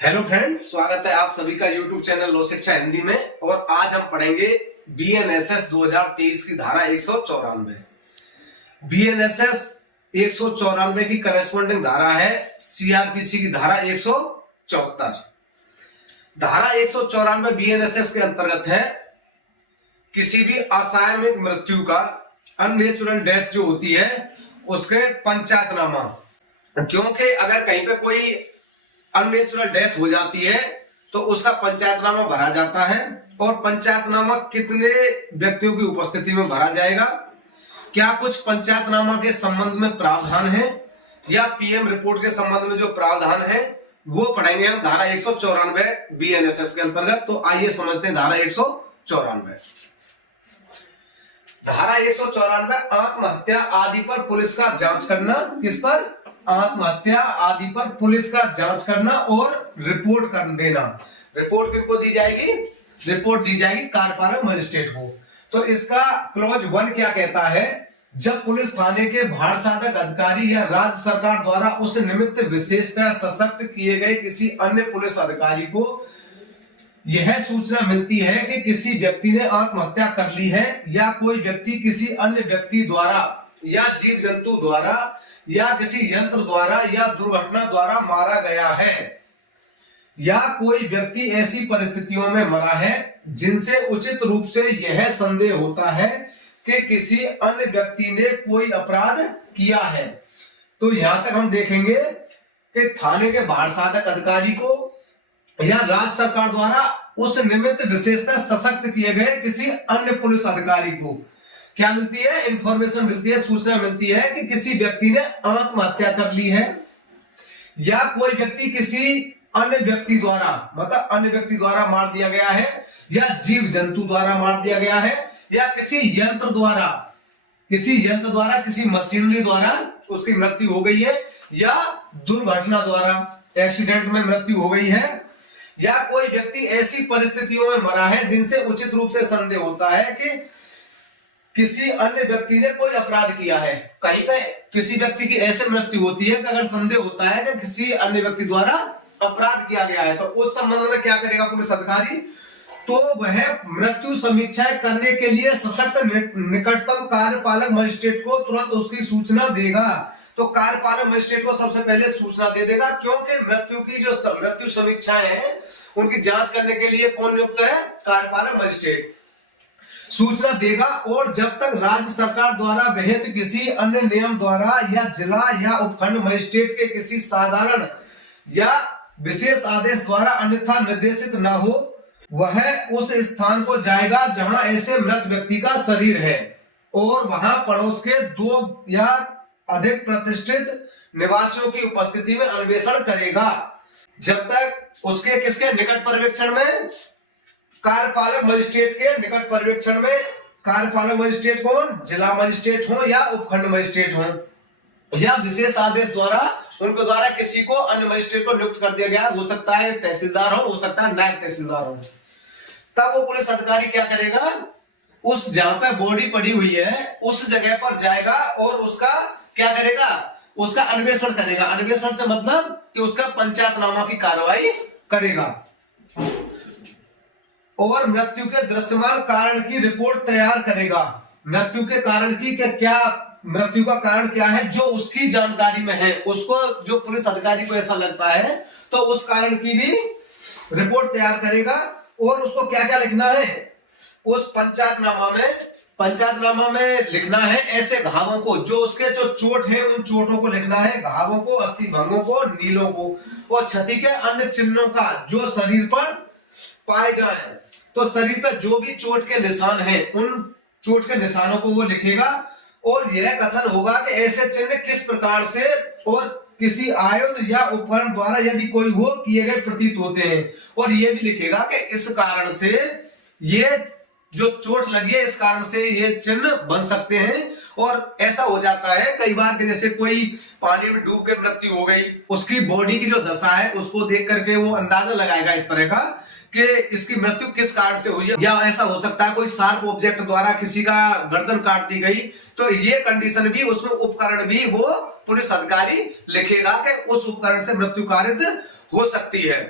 Hello friends, स्वागत है आप सभी का यूट्यूब चैनल लो शिक्षा हिंदी में। और आज हम पढ़ेंगे बीएनएसएस 2023 की धारा 194। बीएनएसएस 194 की करस्पॉन्डिंग धारा है सीआरपीसी की धारा 174। धारा 194 बीएनएसएस के अंतर्गत है किसी भी असामयिक मृत्यु का अननेचुरल डेथ जो होती है उसके पंचायतनामा, क्योंकि अगर कहीं पे कोई अननेचुरल डेथ हो जाती है तो उसका पंचायतनामा भरा जाता है। और पंचायतनामा कितने व्यक्तियों की उपस्थिति में भरा जाएगा, क्या कुछ पंचायतनामा के संबंध में प्रावधान है या पीएम रिपोर्ट के संबंध में जो प्रावधान है वो पढ़ेंगे हम धारा 194 बीएनएसएस के अंतर्गत। तो आइए समझते हैं धारा 194। धारा 194 आत्महत्या आदि पर पुलिस का जांच करना। किस पर? आत्महत्या आदि पर पुलिस का जांच करना और रिपोर्ट कर देना। रिपोर्ट किसको दी जाएगी? रिपोर्ट दी जाएगी कार्यपालक मजिस्ट्रेट को। तो इसका क्लॉज 1 क्या कहता है? जब पुलिस थाने के भार साधक अधिकारी या राज्य सरकार द्वारा उस निमित्त विशेषतः सशक्त किए गए किसी अन्य पुलिस अधिकारी को यह सूचना मिलती है कि किसी व्यक्ति ने आत्महत्या कर ली है या कोई व्यक्ति किसी अन्य व्यक्ति द्वारा या जीव जंतु द्वारा या किसी यंत्र द्वारा या दुर्घटना द्वारा मारा गया है, या कोई व्यक्ति ऐसी परिस्थितियों में मरा है जिनसे उचित रूप से यह संदेह होता है कि किसी अन्य व्यक्ति ने कोई अपराध किया है, तो यहां तक हम देखेंगे कि थाने के भार साधक अधिकारी को या राज्य सरकार द्वारा उस निमित्त विशेषतः सशक्त किए गए किसी अन्य पुलिस अधिकारी को क्या मिलती है? इंफॉर्मेशन मिलती है, सूचना मिलती है कि किसी व्यक्ति ने आत्महत्या कर ली है या कोई व्यक्ति किसी अन्य व्यक्ति द्वारा, मतलब अन्य व्यक्ति द्वारा मार दिया गया है, या जीव जंतु द्वारा मार दिया गया है, या किसी यंत्र द्वारा किसी मशीनरी द्वारा उसकी मृत्यु हो गई है, या दुर्घटना द्वारा एक्सीडेंट में मृत्यु हो गई है, या कोई व्यक्ति ऐसी परिस्थितियों में मरा है जिनसे उचित रूप से संदेह होता है कि किसी अन्य व्यक्ति ने कोई अपराध किया है। कहीं पे किसी व्यक्ति की ऐसे मृत्यु होती है कि अगर संदेह होता है कि किसी अन्य व्यक्ति द्वारा अपराध किया गया है, तो उस संबंध में क्या करेगा पुलिस अधिकारी? तो वह मृत्यु समीक्षा करने के लिए सशक्त निकटतम कार्यपालक मजिस्ट्रेट को तुरंत उसकी सूचना देगा। तो कार्यपालक मजिस्ट्रेट को सबसे पहले सूचना दे देगा, क्योंकि मृत्यु की जो मृत्यु समीक्षाएं हैं उनकी जांच करने के लिए कौन नियुक्त है? कार्यपालक मजिस्ट्रेट सूचना देगा। और जब तक राज्य सरकार द्वारा विहित किसी अन्य नियम द्वारा या जिला या उपखंड मजिस्ट्रेट के किसी साधारण या विशेष आदेश द्वारा अन्यथा निर्देशित न हो, वह उस स्थान को जाएगा जहां ऐसे मृत व्यक्ति का शरीर है और वहां पड़ोस के 2 या अधिक प्रतिष्ठित निवासियों की उपस्थिति में अन्वेषण करेगा। जब तक उसके किसके निकट पर्यवेक्षण में? कार्यपालक मजिस्ट्रेट के निकट पर्यवेक्षण में। कार्यपालक मजिस्ट्रेट कौन? जिला मजिस्ट्रेट हो या उपखंड मजिस्ट्रेट हो, या विशेष आदेश द्वारा उनके द्वारा किसी को अन्य मजिस्ट्रेट को नियुक्त कर दिया गया, हो सकता है तहसीलदार हो सकता है नायब तहसीलदार हो। तब वो पुलिस अधिकारी क्या करेगा? उस जहां पे बॉडी पड़ी हुई है उस जगह पर जाएगा और उसका क्या करेगा? उसका अन्वेषण करेगा। अन्वेषण से मतलब कि उसका पंचायतनामा की कार्रवाई करेगा और मृत्यु के दृश्यमान कारण की रिपोर्ट तैयार करेगा। मृत्यु के कारण की क्या मृत्यु का कारण क्या है जो उसकी जानकारी में है, उसको जो पुलिस अधिकारी को ऐसा लगता है तो उस कारण की भी रिपोर्ट तैयार करेगा। और उसको क्या क्या लिखना है? उस पंचायतनामा में लिखना है ऐसे घावों को, जो उसके जो चोट है उन चोटों को लिखना है, घावों को, अस्थि भंगों को, नीलों को और क्षति के अन्य चिन्हों का जो शरीर पर पाए जाए। तो शरीर पर जो भी चोट के निशान हैं उन चोट के निशानों को वो लिखेगा और यह कथन होगा कि ऐसे चिन्ह किस प्रकार से और किसी आयुध या उपकरण द्वारा यदि कोई हो किए गए प्रतीत होते हैं। और यह भी लिखेगा कि इस कारण से ये जो चोट लगी है इस कारण से ये चिन्ह बन सकते हैं। और ऐसा हो जाता है कई बार कि जैसे कोई पानी में डूब के मृत्यु हो गई, उसकी बॉडी की जो दशा है उसको देख करके वो अंदाजा लगाएगा इस तरह का कि इसकी मृत्यु किस कारण से हुई है। या ऐसा हो सकता है कोई शार्प ऑब्जेक्ट द्वारा किसी का गर्दन काट दी गई, तो ये कंडीशन भी उसमें उपकरण भी वो पुलिस अधिकारी लिखेगा कि उस उपकरण से मृत्यु कारित हो सकती है।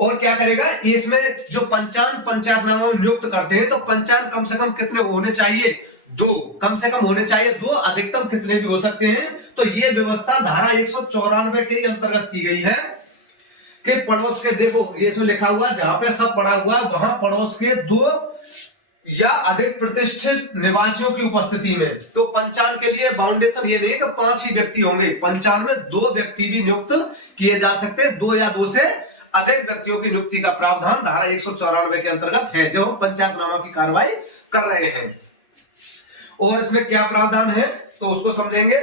और क्या करेगा, इसमें जो पंचांग पंचायतनामा में नियुक्त करते हैं तो पंचांग कम से कम कितने होने चाहिए, 2 कम से कम होने चाहिए, 2 अधिकतम कितने भी हो सकते हैं। तो ये व्यवस्था धारा 194 के अंतर्गत की गई है कि पड़ोस के, देखो ये इसमें लिखा हुआ जहां पे सब पड़ा हुआ है वहां पड़ोस के 2 या अधिक प्रतिष्ठित निवासियों की उपस्थिति में। तो पंचांग के लिए बाउंडेशन ये नहीं कि 5 ही व्यक्ति होंगे, पंचांग में 2 व्यक्ति भी नियुक्त किए जा सकते हैं, 2 या 2 से अधिक व्यक्तियों की नियुक्ति का प्रावधान धारा 194 के अंतर्गत है जो पंचायतनामा की कार्रवाई कर रहे हैं। और इसमें क्या प्रावधान है तो उसको समझेंगे।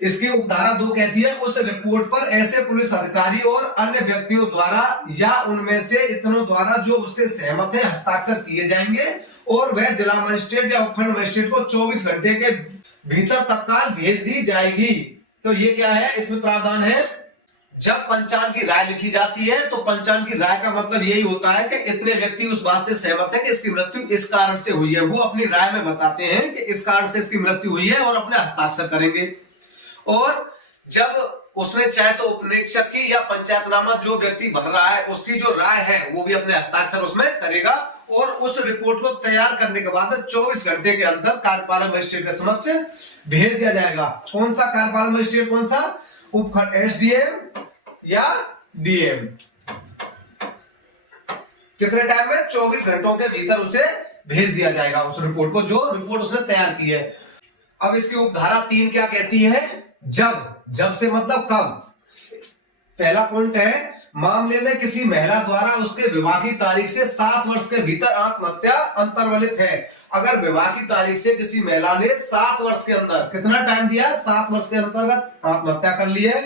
इसकी उपधारा 2 कहती है उस रिपोर्ट पर ऐसे पुलिस अधिकारी और अन्य व्यक्तियों द्वारा या उनमें से इतनों द्वारा जो उससे सहमत है हस्ताक्षर किए जाएंगे और वह जिला मजिस्ट्रेट या उपखंड मजिस्ट्रेट को 24 घंटे के भीतर तत्काल भेज दी जाएगी। तो ये क्या है, इसमें प्रावधान है जब पंचांग की राय लिखी जाती है तो पंचांग की राय का मतलब यही होता है कि इतने व्यक्ति उस बात से सहमत हैं कि इसकी मृत्यु इस कारण से हुई है, वो अपनी राय में बताते हैं कि इस कारण से इसकी मृत्यु हुई है और अपने हस्ताक्षर करेंगे। और जब उसमें चाहे तो उपनिरीक्षक की या पंचायतनामा जो व्यक्ति भर रहा है उसकी जो राय है वो भी अपने हस्ताक्षर उसमें करेगा और उस रिपोर्ट को तैयार करने के बाद 24 घंटे के अंदर कार्यपालक मजिस्ट्रेट के समक्ष भेज दिया जाएगा। कौन सा कार्यपालक मजिस्ट्रेट, कौन सा, उपखंड एसडीएम या डीएम। कितने टाइम में, 24 घंटों के भीतर उसे भेज दिया जाएगा उस रिपोर्ट को, जो रिपोर्ट उसने तैयार की है। अब इसकी उपधारा 3 क्या कहती है, जब से मतलब कब। पहला पॉइंट है मामले में किसी महिला द्वारा उसके विवाह की तारीख से 7 वर्ष के भीतर आत्महत्या अंतर्वलित है। अगर विवाह की तारीख से किसी महिला ने 7 वर्ष के अंदर, कितना टाइम दिया, 7 वर्ष के अंतर्गत आत्महत्या कर ली है।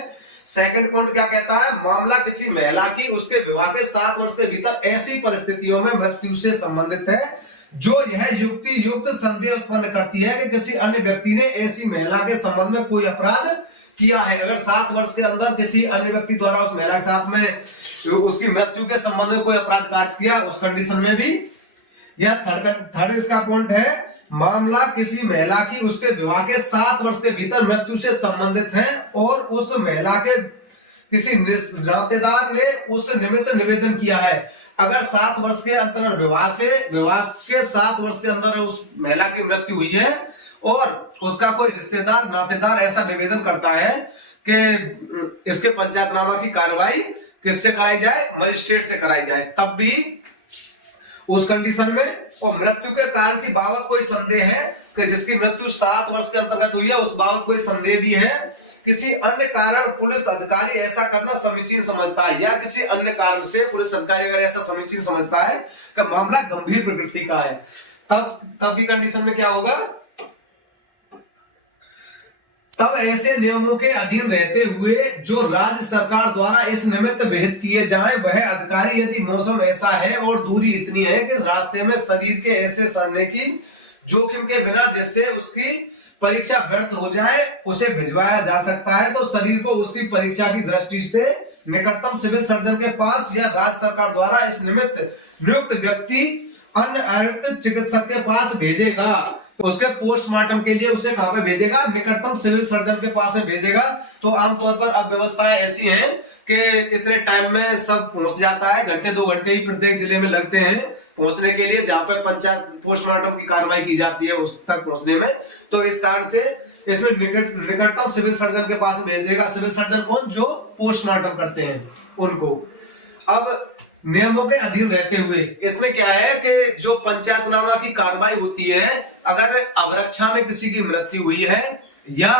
सेकंड पॉइंट क्या कहता है, मामला किसी महिला की उसके विवाह के 7 वर्ष के भीतर ऐसी परिस्थितियों में मृत्यु से संबंधित है जो यह युक्ति युक्त संदेह उत्पन्न करती है कि किसी अन्य व्यक्ति ने ऐसी महिला के संबंध में कोई अपराध किया है। अगर 7 वर्ष के अंदर किसी अन्य व्यक्ति द्वारा उस महिला के साथ में उसकी मृत्यु के संबंध में कोई अपराध कार्य किया, उस कंडीशन में भी। यह थर्ड इसका पॉइंट है, मामला किसी महिला की उसके विवाह के 7 वर्ष के भीतर मृत्यु से संबंधित है और उस महिला के किसी नातेदार ने उस निमित्त निवेदन किया है। अगर 7 वर्ष के अंतर विवाह के 7 वर्ष के अंदर उस महिला की मृत्यु हुई है और उसका कोई रिश्तेदार नातेदार ऐसा निवेदन करता है कि इसके पंचायतनामा की कार्रवाई किससे कराई जाए, मजिस्ट्रेट से कराई जाए, तब भी उस कंडीशन में, और मृत्यु के कारण की बाबत कोई संदेह है कि जिसकी मृत्यु 7 वर्ष के अंतर्गत हुई है उस बाबत कोई संदेह भी है, किसी अन्य कारण पुलिस अधिकारी ऐसा करना समीचीन समझता है या किसी अन्य कारण से पुलिस अधिकारी अगर ऐसा समीचीन समझता है कि मामला गंभीर प्रकृति का है, तब भी कंडीशन में क्या होगा, तब ऐसे नियमों के अधीन रहते हुए जो राज्य सरकार द्वारा इस निमित्त विहित किए जाए वह अधिकारी, यदि मौसम ऐसा है और दूरी इतनी है कि रास्ते में शरीर के ऐसे सड़ने की जोखिम के बिना जिससे उसकी परीक्षा व्यर्थ हो जाए उसे भिजवाया जा सकता है, तो शरीर को उसकी परीक्षा की दृष्टि से निकटतम सिविल सर्जन के पास या राज्य सरकार द्वारा इस निमित्त नियुक्त व्यक्ति अन्य आयुक्त चिकित्सक के पास भेजेगा। तो उसके पोस्टमार्टम के लिए उसे कहां पे भेजेगा, निकटतम सिविल सर्जन के पास में भेजेगा। तो आमतौर पर अब व्यवस्थाएं ऐसी हैं कि इतने टाइम में सब पहुंच जाता है, घंटे 2 घंटे ही प्रत्येक जिले में लगते हैं पहुंचने के लिए, जहां पे पंचायत पोस्टमार्टम की कार्रवाई की जाती है उस तक पहुंचने में। तो इस कारण से इसमें निकटतम सिविल सर्जन के पास भेजेगा। सिविल सर्जन कौन, जो पोस्टमार्टम करते हैं उनको। अब नियमों के अधीन रहते हुए इसमें क्या है कि जो पंचायतनामा की कार्रवाई होती है, अगर अवरक्षा में किसी की मृत्यु हुई है या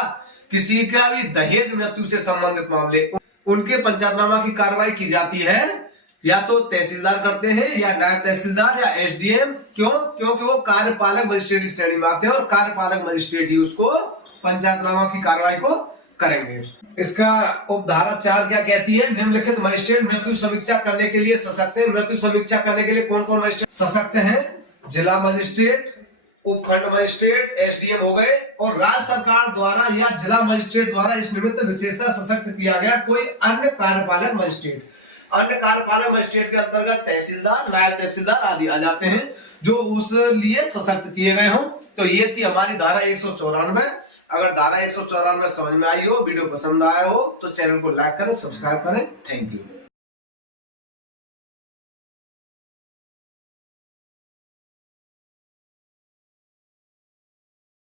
किसी का भी दहेज मृत्यु से संबंधित मामले, उनके पंचायतनामा की कार्रवाई की जाती है या तो तहसीलदार करते हैं या नायब तहसीलदार या एसडीएम। क्यों? क्योंकि वो कार्यपालक मजिस्ट्रेट की श्रेणी में आते हैं और कार्यपालक मजिस्ट्रेट ही उसको पंचायतनामा की कार्रवाई को करेंगे। इसका उपधारा 4 क्या कहती है, निम्नलिखित मजिस्ट्रेट मृत्यु समीक्षा करने के लिए सशक्त है। मृत्यु समीक्षा करने के लिए कौन कौन मजिस्ट्रेट सशक्त हैं, जिला मजिस्ट्रेट, उपखंड मजिस्ट्रेट, एसडीएम हो गए, और राज्य सरकार द्वारा या जिला मजिस्ट्रेट द्वारा इस निमित्त विशेषता सशक्त किया गया कोई अन्य कार्यपालक मजिस्ट्रेट। अन्य कार्यपालक मजिस्ट्रेट के अंतर्गत तहसीलदार, नायब तहसीलदार आदि आ जाते हैं जो उस लिए सशक्त किए गए हों। तो ये थी हमारी धारा 194। अगर धारा 194 समझ में आई हो, वीडियो पसंद आया हो तो चैनल को लाइक करें, सब्सक्राइब करें। Thank you.